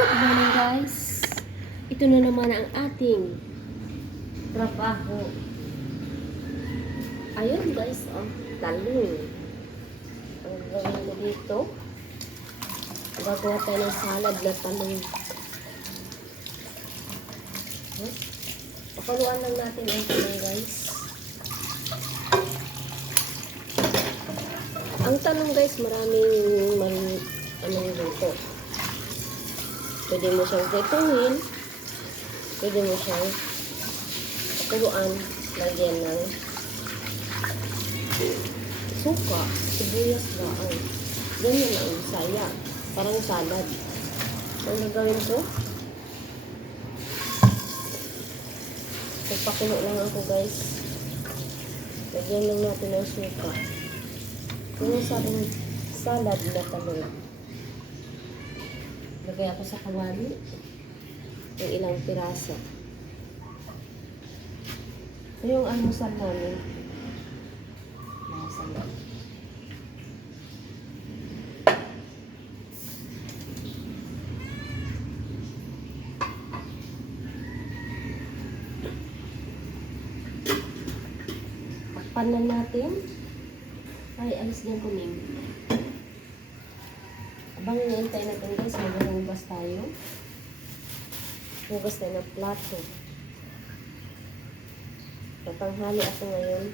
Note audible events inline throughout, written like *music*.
Good morning guys. Ito na naman ang ating trabaho. Ayun guys, oh, talong. Ang gawin ko dito, gagawa tayo ng salad na talong. Huh? Papaluan lang natin ang talong guys. Ang talong guys, maraming man, anong luto. Pwede mo siyang prituhin. Pwede mo siyang pakuluan. Lagyan ng suka, sibuyas baon. Ganyan ang saya. Parang salad. Ang gagawin ko, magpakulo lang ako guys. Lagyan lang natin ng suka. Yung sabing salad na talong. Lagay ako sa kawali ng ilang piraso. Ito yung almusal namin. Nasa loob. Takpan na natin. Ay, alis din kuning. Abang hinihintay natin guys, maghuhugas tayo. Hugas tayo ng plato. Tatanghali ako ngayon.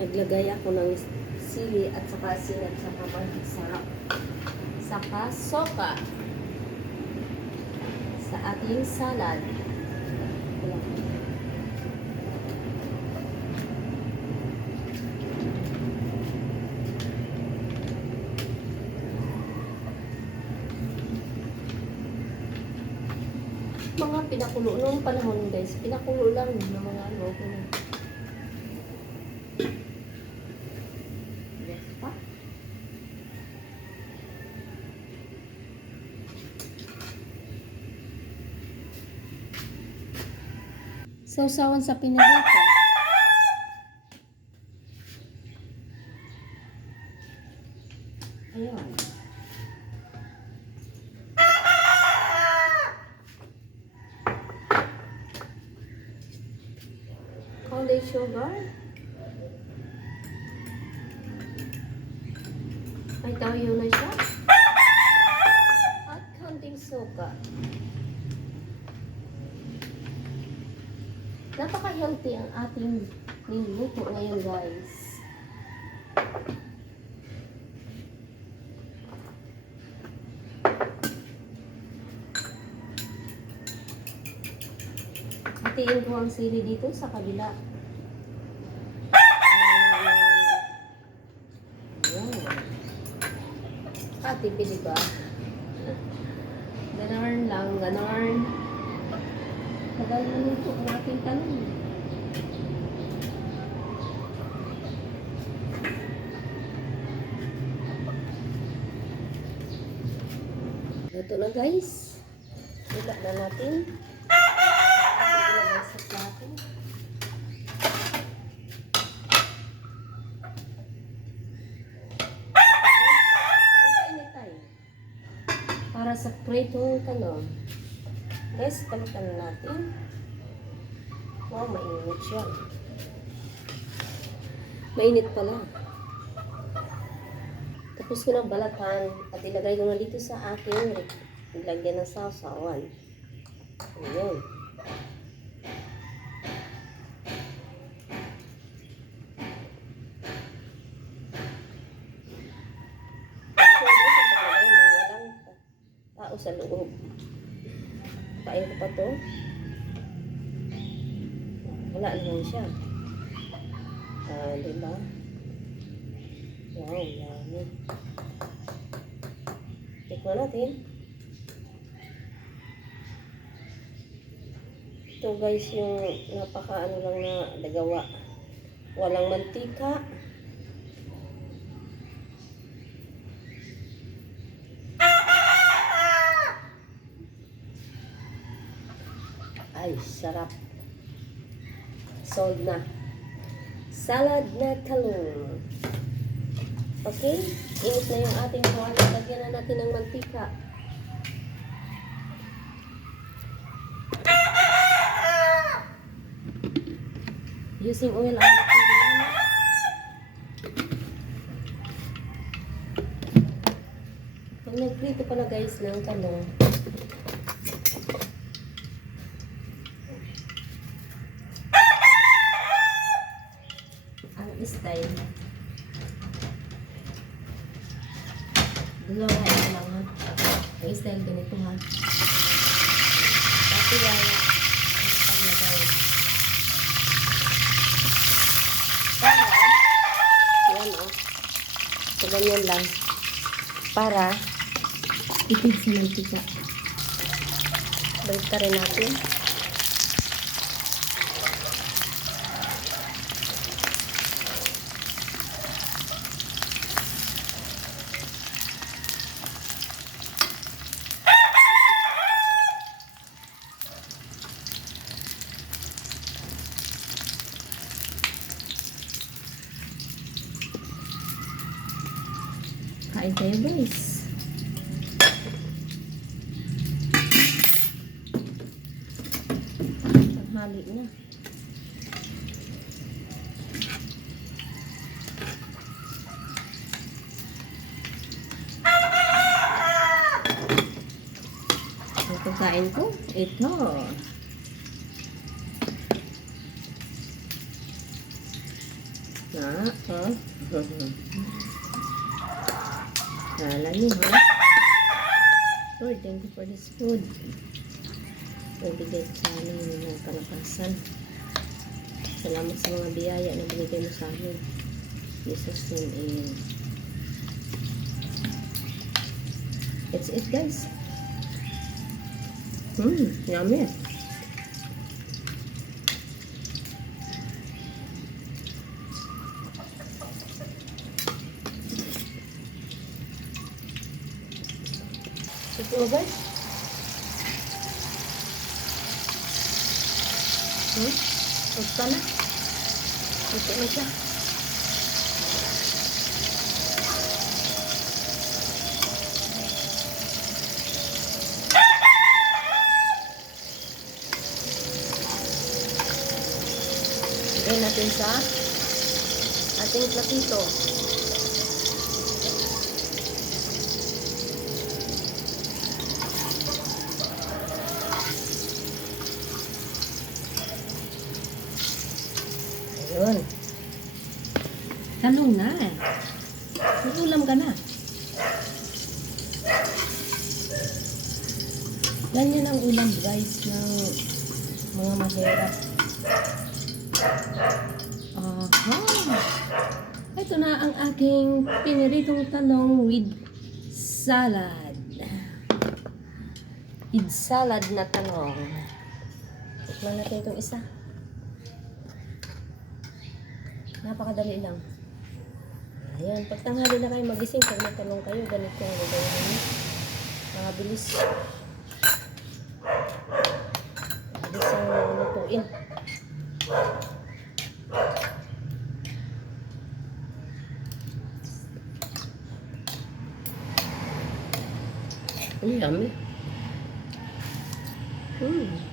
Mm. Naglagay ako ng sili at saka sinap sa sarap. Saka soka sa ating salad. Mga pinakulo noong panahon guys, pinakulo lang ng mga ano. Yes pa. Sausawan sa pinarito. Ayun. College sugar. May tayo na siya. At konting suka. Napaka-healthy ang ating niluto ngayon guys. Hatiin ko ang sili dito sa kabila. Ayan. Ah, tipid diba? Ganorn lang, ganorn. Tagal na nito ang ating tanong. Luto na guys. Ilat na natin. Kainit tayo. Para sa pritong talong. Guys, palitan na natin. Wow, mainit siya. Mainit pala. Tapos ko ng balatan at ilagay ko na dito sa aking lagyan ng sausawan. Ayan. Walang tao sa loob. Kain ko pa to. Wala naman siya. Ah, di ba? Wow, yummy. Tikman natin. Ito guys, yung napaka ano lang na nagawa. Walang mantika. Sarap. Sold na. Salad na talong. Okay? Init na yung ating kawali. Lagyan na natin ng mantika. Using oil ang ating ginamit. Pag nagprito pala guys ng talong, ang style, dalawa ito lang ha. Ang style ganito ha. Pati yaya ang paglagay. Para, yan o. So, ganyan lang. Para, ipig sa mantika. Balik ka rin natin. Kain tayo guys. Tanghali na. Ang pagkain ko, ito. Na, ha? *laughs* Kala niyo, ha? Lord, thank you for this food. Nagbigay sa amin ng kalakasan. Salamat sa mga biyaya na binigay mo sa amin. Jesus name, amen. That's it, guys. Hmm, yummy. Ito, guys. Hmm? Basta na. Ito na siya. Lagay natin sa ating platito. Ayun. Talong na. Mag-ulam ka na. Ganyan ang ulam guys ng mga mahirap. Aha. Ito na ang aking piniritong talong with salad. With salad na talong. Tikman natin itong isa. Napakadali lang. Ayan, pag tanghali na kayo magising, pag may tanong kayo, ganito ang gagawin ninyo. Makabilis. Mabilis ang lutuin. Ang yummy. Mm.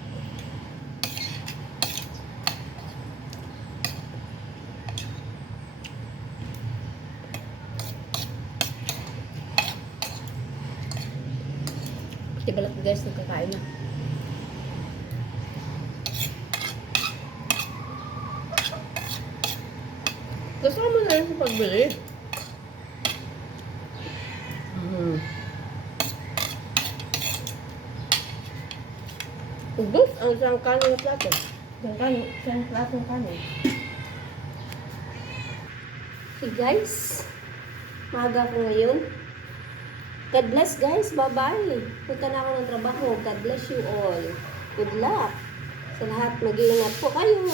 Ko guys, nagkakain na. Kasama na yun sa pagbili. Mm. Ubus ang isang kanin na plato. Isang kanin, isang platong kanin. Okay guys, maaga ko ngayon. God bless guys, bye-bye. Punta na ako ng trabaho. God bless you all. Good luck. Sa lahat, mag-iingat po kayo.